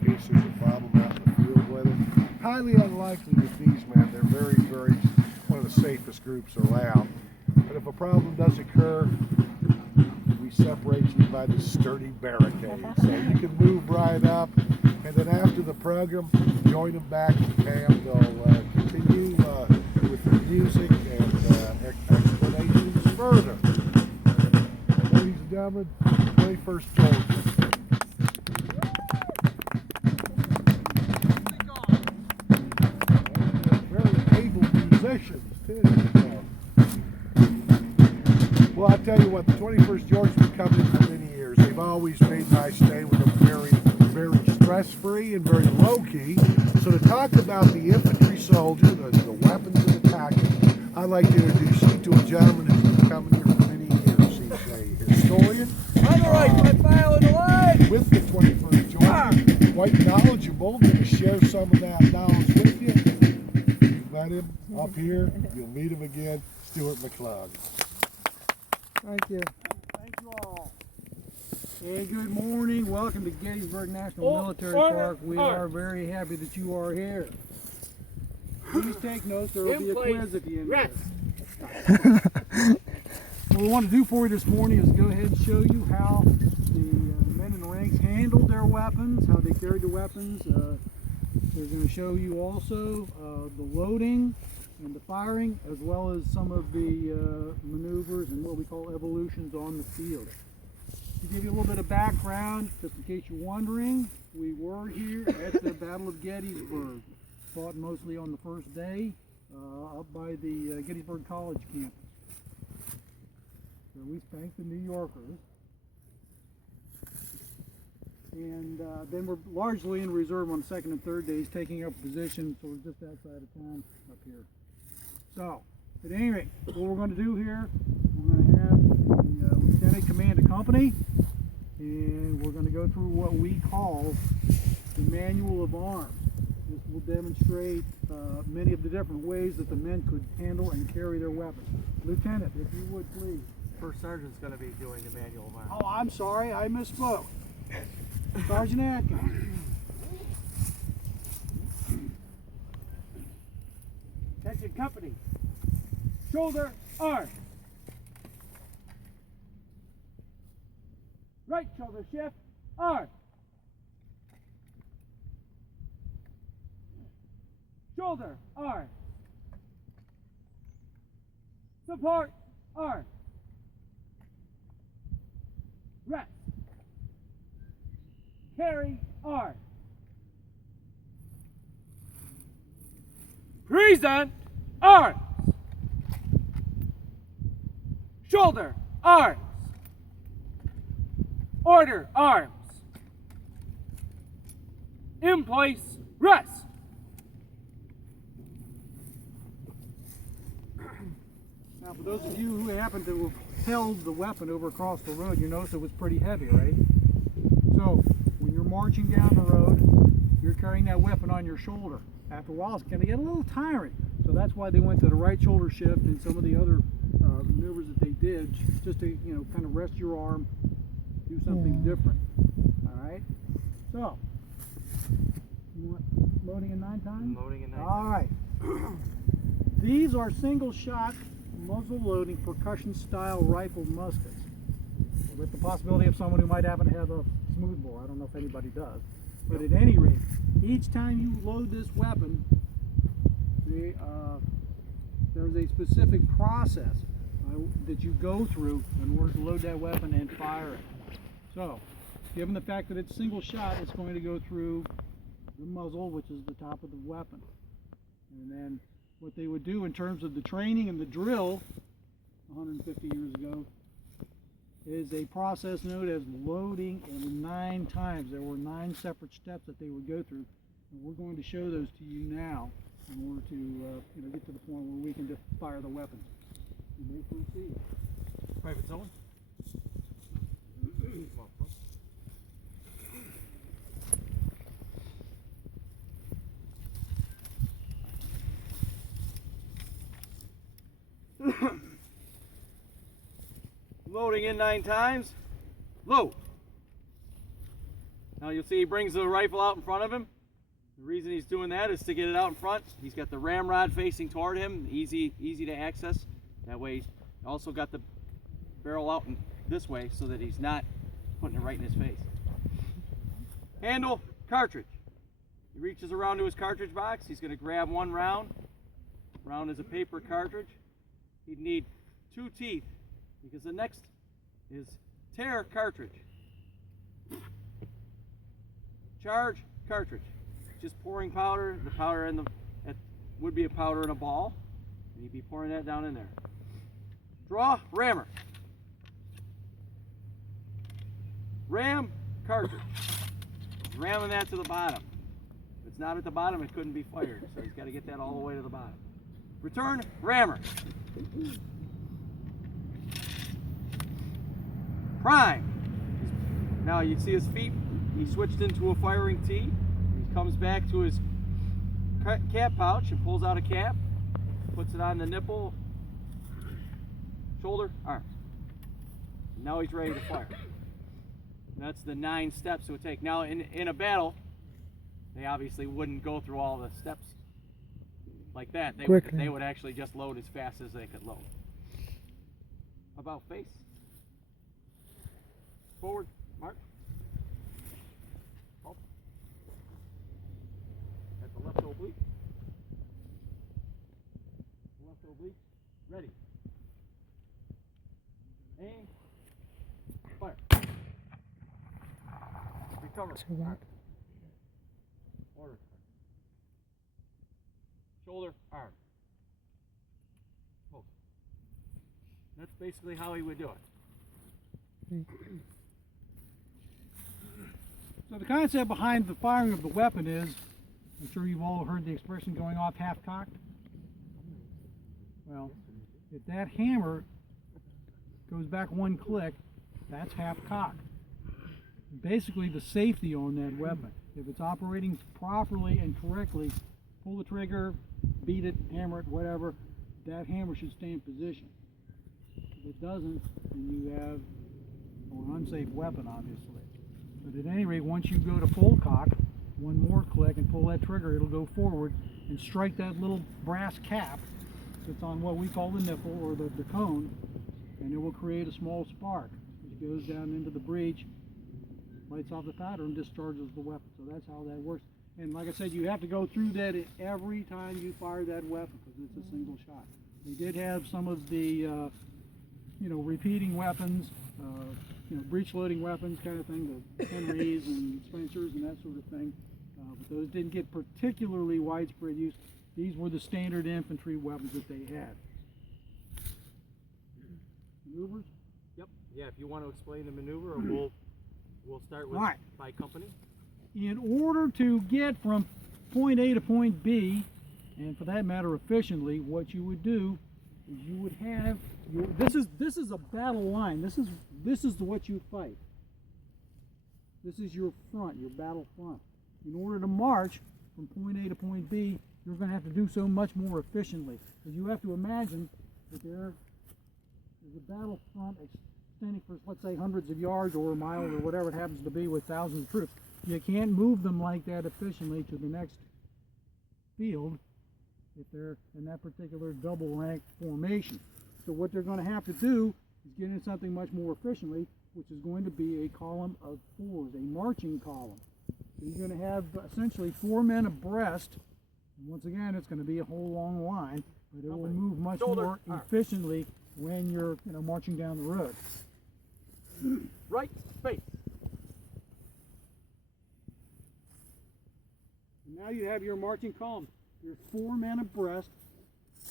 in case there's a problem out in the field with it. Highly unlikely with these men. They're very, one of the safest groups around. But if a problem does occur, we separate you by the sturdy barricade. So you can move right up, and then after the program, join them back in camp. They'll continue with the music and explanations further. Ladies and gentlemen, 21st Georgia. Very able musicians, too. Well, I tell you what, the 21st Georgians have come in for many years. They've always made my stay with them very stress-free and very low-key. So to talk about the infantry soldier, the weapons and the tactics, I'd like to introduce you to a gentleman who's been coming here for many years. He's a historian. On the right, my file in the line! With the 21st Georgians, quite knowledgeable, going to share some of that knowledge with you. You've met him up here. You'll meet him again, Stuart McClung. Thank you. Thank you all. Hey, good morning. Welcome to Gettysburg National Military Park. We are very happy that you are here. Please take notes. There will be a quiz at the end of it. What we want to do for you this morning is go ahead and show you how the men in the ranks handled their weapons, how they carried the weapons. They're going to show you also the loading and the firing, as well as some of the maneuvers and what we call evolutions on the field. To give you a little bit of background, just in case you're wondering, we were here at the Battle of Gettysburg, fought mostly on the first day up by the Gettysburg College campus. So we spanked the New Yorkers. And then we're largely in reserve on the second and third days, taking up positions, so we're just outside of town up here. So, at any rate, what we're going to do here, we're going to have the Lieutenant Command a company, and we're going to go through what we call the Manual of Arms. This will demonstrate many of the different ways that the men could handle and carry their weapons. Lieutenant, if you would please. First Sergeant's going to be doing the Manual of Arms. Oh, I'm sorry, I misspoke. Sergeant Atkins. Attention company. Shoulder, arm. Right shoulder shift, arm. Shoulder, arm. Support, arm. Rest. Carry, arm. Present, arms. Shoulder, arms. Order, arms. In place, rest. Now, for those of you who happen to have held the weapon over across the road, you notice it was pretty heavy, right? So, when you're marching down the road, you're carrying that weapon on your shoulder. After a while, it's going to get a little tiring. So that's why they went to the right shoulder shift and some of the other maneuvers that they did, just to, kind of rest your arm, do something different. All right? So, you want loading in 9 times? Loading in 9 times. All right. These are single shot muzzle loading percussion style rifled muskets, with the possibility of someone who might happen to have a smoothbore. I don't know if anybody does, but at any rate, each time you load this weapon, there's a specific process that you go through in order to load that weapon and fire it. So, given the fact that it's single shot, it's going to go through the muzzle, which is the top of the weapon, and then what they would do in terms of the training and the drill 150 years ago is a process known as loading in 9 times. There were 9 separate steps that they would go through, and we're going to show those to you now in order to get to the point where we can just fire the weapons. You may proceed. Private Zone. Loading in 9 times. Load. Now you'll see he brings the rifle out in front of him. The reason he's doing that is to get it out in front. He's got the ramrod facing toward him, easy to access. That way he's also got the barrel out this way so that he's not putting it right in his face. Handle, cartridge. He reaches around to his cartridge box. He's going to grab one round. Round is a paper cartridge. He'd need 2 teeth because the next is tear cartridge. Charge cartridge. Just pouring powder. The powder would be a powder in a ball. And you'd be pouring that down in there. Draw rammer. Ram cartridge. Ramming that to the bottom. If it's not at the bottom, it couldn't be fired. So he's got to get that all the way to the bottom. Return rammer. Prime. Now you see his feet. He switched into a firing T. He comes back to his cap pouch and pulls out a cap. Puts it on the nipple, shoulder, arm. Now he's ready to fire. That's the 9 steps it would take. Now in a battle, they obviously wouldn't go through all the steps like that. They would actually just load as fast as they could load. About face. Forward, march. Up. At the left oblique. Left oblique. Ready. Aim. Fire. Recover. Order. Shoulder, arm. Post. That's basically how he would do it. So the concept behind the firing of the weapon is, I'm sure you've all heard the expression going off half-cocked. Well, if that hammer goes back 1 click, that's half-cocked. Basically the safety on that weapon. If it's operating properly and correctly, pull the trigger, beat it, hammer it, whatever, that hammer should stay in position. If it doesn't, then you have an unsafe weapon, obviously. But at any rate, once you go to full cock, 1 more click and pull that trigger, it'll go forward and strike that little brass cap that's on what we call the nipple or the cone, and it will create a small spark which goes down into the breech, lights off the powder, and discharges the weapon. So that's how that works. And like I said, you have to go through that every time you fire that weapon because it's a single shot. They did have some of the repeating weapons, breech loading weapons kind of thing, the Henrys and Spencers and that sort of thing. But those didn't get particularly widespread use. These were the standard infantry weapons that they had. Maneuvers? Yep. Yeah, if you want to explain the maneuver, or we'll start with by company. In order to get from point A to point B, and for that matter efficiently, what you would do is you would have this is a battle line. This is what you fight. This is your front, your battle front. In order to march from point A to point B, you're going to have to do so much more efficiently. Because you have to imagine that there is a battle front extending for, let's say, hundreds of yards or miles or whatever it happens to be with thousands of troops. You can't move them like that efficiently to the next field if they're in that particular double rank formation. So what they're going to have to do is get in something much more efficiently, which is going to be a column of 4s, a marching column. So you're going to have essentially 4 men abreast. And once again, it's going to be a whole long line, but it will move much more efficiently when you're marching down the road. Right face. And now you have your marching column. There's 4 men abreast,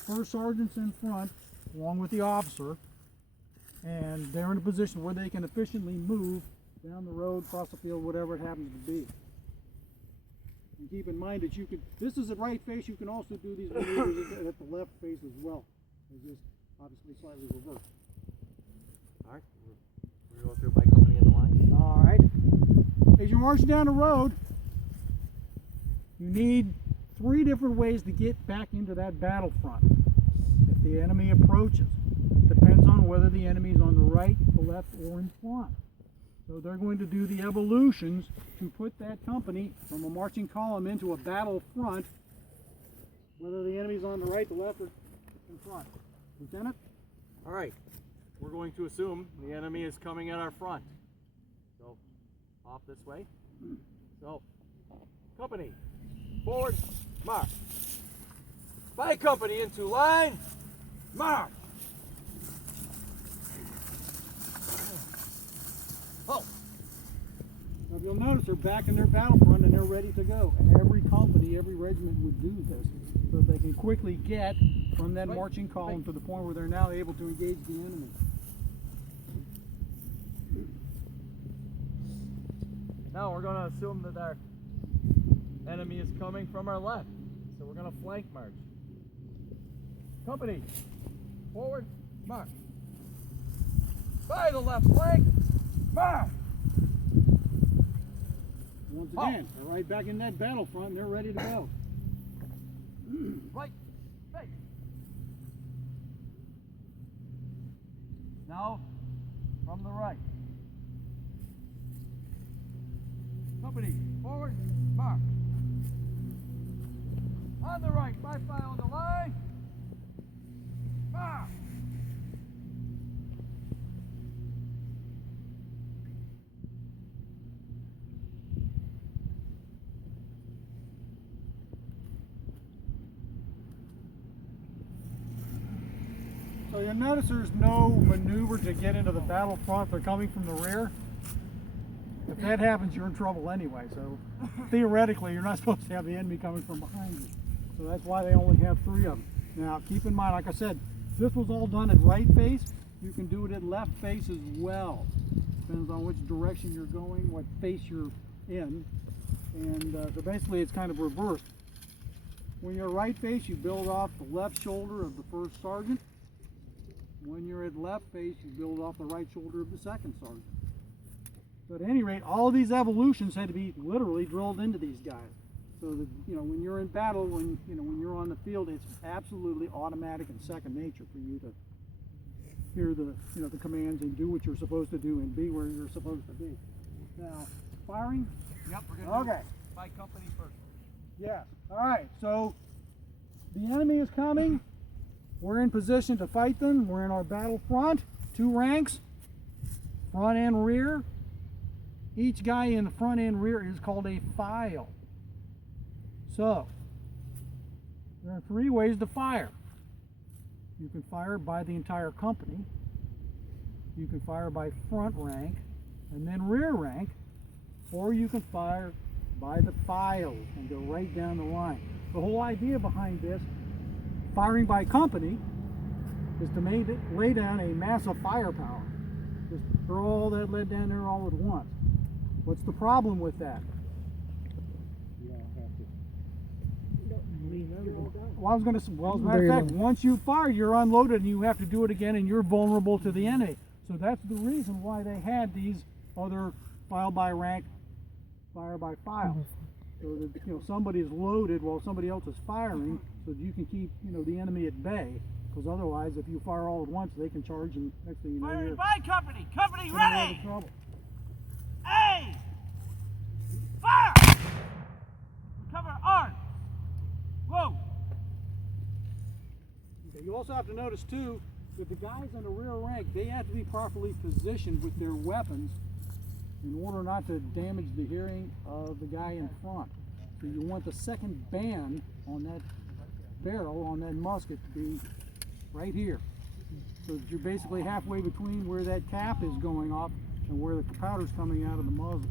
1st sergeants in front, along with the officer, and they're in a position where they can efficiently move down the road, across the field, whatever it happens to be. And keep in mind that this is the right face, you can also do these maneuvers at the left face as well. It's just obviously slightly reversed. Alright, we're going through by company in the line. Alright. As you're marching down the road, you need 3 different ways to get back into that battlefront. If the enemy approaches, depends on whether the enemy is on the right, the left, or in front. So they're going to do the evolutions to put that company from a marching column into a battle front, whether the enemy's on the right, the left, or in front. Lieutenant? All right. We're going to assume the enemy is coming at our front. So, off this way. So, company, forward, march. Spy company into line, march. Oh. Now, if you'll notice, they're back in their battlefront and they're ready to go. And every company, every regiment would do this so that they can quickly get from that marching column to the point where they're now able to engage the enemy. Now we're going to assume that our enemy is coming from our left. So we're going to flank march. Company, forward, march. By the left flank, march. Once again, they're right back in that battlefront and they're ready to go. Right, face. Now, from the right. Company, forward, march. On the right, by file on the line, march. So you'll notice there's no maneuver to get into the battlefront. They're coming from the rear. If that happens, you're in trouble anyway. So theoretically, you're not supposed to have the enemy coming from behind you. So that's why they only have 3 of them. Now, keep in mind, like I said, this was all done at right face. You can do it at left face as well. Depends on which direction you're going, what face you're in. And so basically, it's kind of reversed. When you're right face, you build off the left shoulder of the first sergeant. When you're at left face, you build off the right shoulder of the second sergeant. So at any rate, all of these evolutions had to be literally drilled into these guys. So that, when you're in battle, when you're on the field, it's absolutely automatic and second nature for you to hear the commands and do what you're supposed to do and be where you're supposed to be. Now, firing? Yep, we're going to Okay. do spy company first. Yes. All right. So the enemy is coming. We're in position to fight them. We're in our battle front, 2 ranks, front and rear. Each guy in the front and rear is called a file. So there are 3 ways to fire. You can fire by the entire company. You can fire by front rank and then rear rank, or you can fire by the files and go right down the line. The whole idea behind this, firing by company, is to lay down a massive firepower. Just throw all that lead down there all at once. What's the problem with that? Well, I was going to say, as a matter of fact, once you fire, you're unloaded and you have to do it again and you're vulnerable to the enemy. So that's the reason why they had these other file by rank, fire by file. So that somebody's loaded while somebody else is firing, so that you can keep the enemy at bay. Because otherwise, if you fire all at once, they can charge, and next thing you know, Firing you're by company. Company in a lot of ready. trouble. A. Fire. Cover arms. Whoa. Okay, you also have to notice too that the guys in the rear rank, they have to be properly positioned with their weapons in order not to damage the hearing of the guy in front. So you want the second band on that barrel, on that musket, to be right here. So that you're basically halfway between where that cap is going off and where the powder's coming out of the muzzle.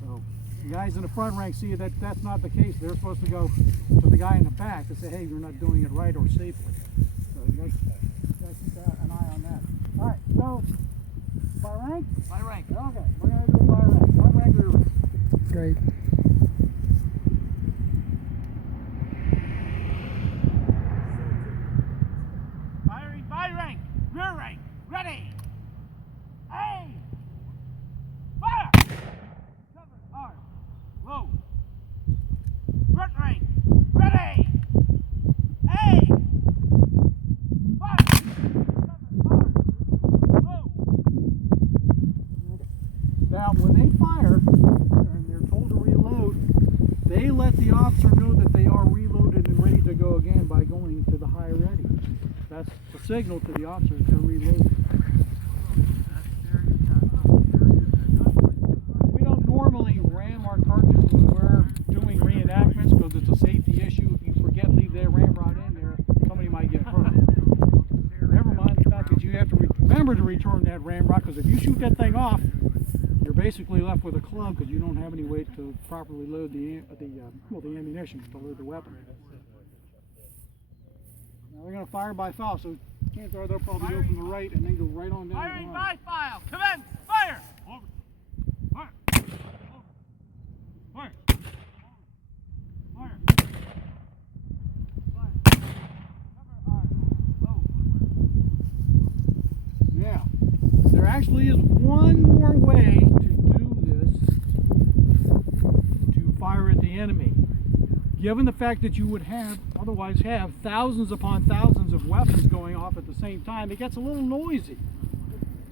So the guys in the front rank see that that's not the case. They're supposed to go to the guy in the back to say, hey, you're not doing it right or safely. So you got to keep an eye on that. All right, so by rank? By rank. Okay, we're going to do by rank. By rank, rear rank. Great. Firing by rank. Rear rank. Ready. A. Fire. Cover arms. Low. Front rank. Ready. A. Fire. Cover arms. Low. they let the officer know that they are reloaded and ready to go again by going to the high ready. That's the signal to the officers to reload. We don't normally ram our cartridges when we're doing reenactments because it's a safety issue. If you forget to leave that ramrod in there, somebody might get hurt. Never mind the fact that you have to remember to return that ramrod, because if you shoot that thing off, you're basically left with a club because you don't have any way to properly load the ammunition to load the weapon. Now they're going to fire by file, so chances are they'll probably go from the right and then go right on down Firing the by line. file. Commence. Fire. Over. Fire. Over. Fire. Fire. Fire. Cover fire. Low. Now, there actually is one more way to do this, to fire at the enemy. Given the fact that you would otherwise have thousands upon thousands of weapons going off at the same time, it gets a little noisy.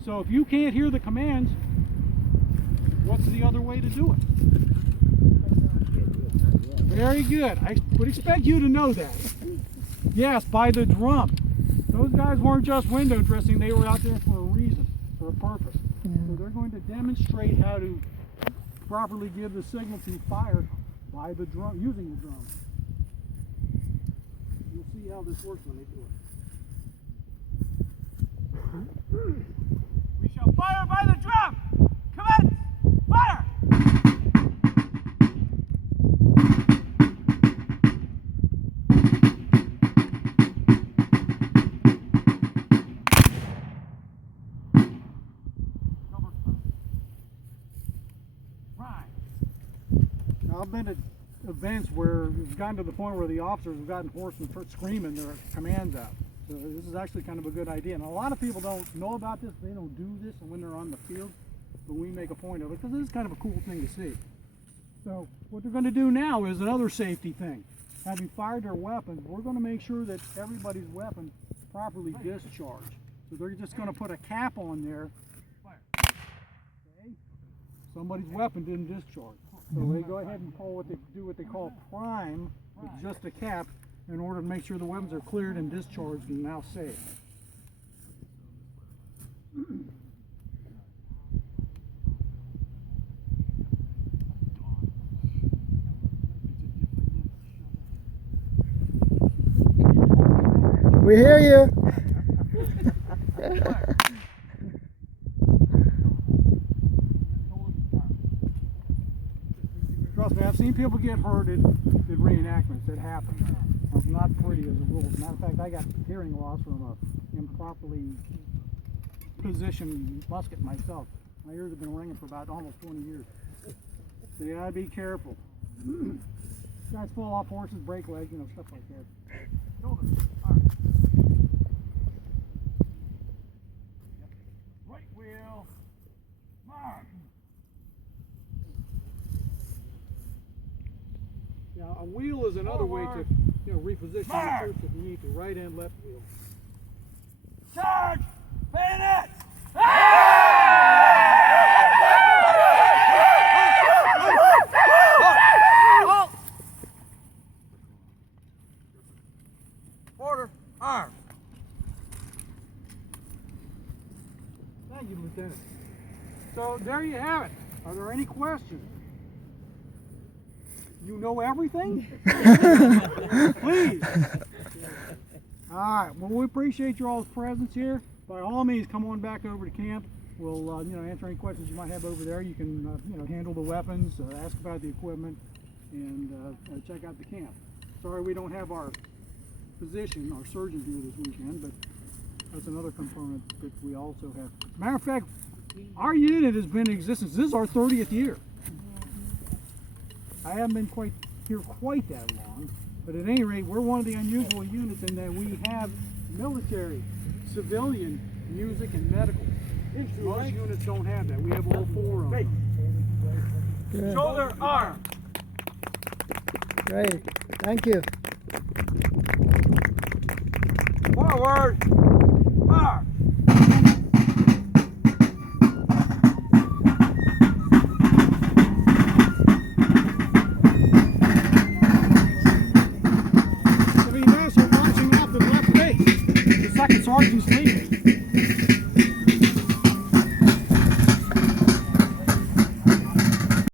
So if you can't hear the commands, what's the other way to do it? Very good. I would expect you to know that. Yes, by the drum. Those guys weren't just window dressing, they were out there for a reason, for a purpose. So they're going to demonstrate how to properly give the signal to fire by the drum, using the drum. You'll see how this works when they do it. We shall fire by the drum. Commence. Fire. Now, I've been at events where it's gotten to the point where the officers have gotten hoarse and start screaming their commands out. So this is actually kind of a good idea. And a lot of people don't know about this, they don't do this when they're on the field, but we make a point of it because this is kind of a cool thing to see. So what they're going to do now is another safety thing. Having fired their weapons, we're going to make sure that everybody's weapon properly discharged. So they're just going to put a cap on there. Okay? Somebody's weapon didn't discharge. So they go ahead and call what they call prime with just a cap in order to make sure the weapons are cleared and discharged and now safe. We hear you. Trust me, I've seen people get hurt at reenactments. It happens. It's not pretty as a rule. As a matter of fact, I got hearing loss from an improperly positioned musket myself. My ears have been ringing for about almost 20 years. So you gotta be careful. Guys fall off horses, break legs, stuff like that. Shoulders. Fire. Right wheel. Mark. Now, a wheel is another way to reposition the troops if you need to. Right and left wheel. Charge. Bayonet. Order. Arm. Thank you, Lieutenant. So there you have it. Are there any questions? You know everything? Please. All right. Well, we appreciate your all's presence here. By all means, come on back over to camp. We'll, answer any questions you might have over there. You can, handle the weapons, ask about the equipment, and check out the camp. Sorry we don't have our physician, our surgeon here this weekend, but that's another component that we also have. Matter of fact, our unit has been in existence. This is our 30th year. I haven't been quite that long, but at any rate, we're one of the unusual units in that we have military, civilian, music, and medical. Most units don't have that. We have all four of them. Good. Shoulder. Arm. Great. Thank you. Forward. March. sergeant's leaving.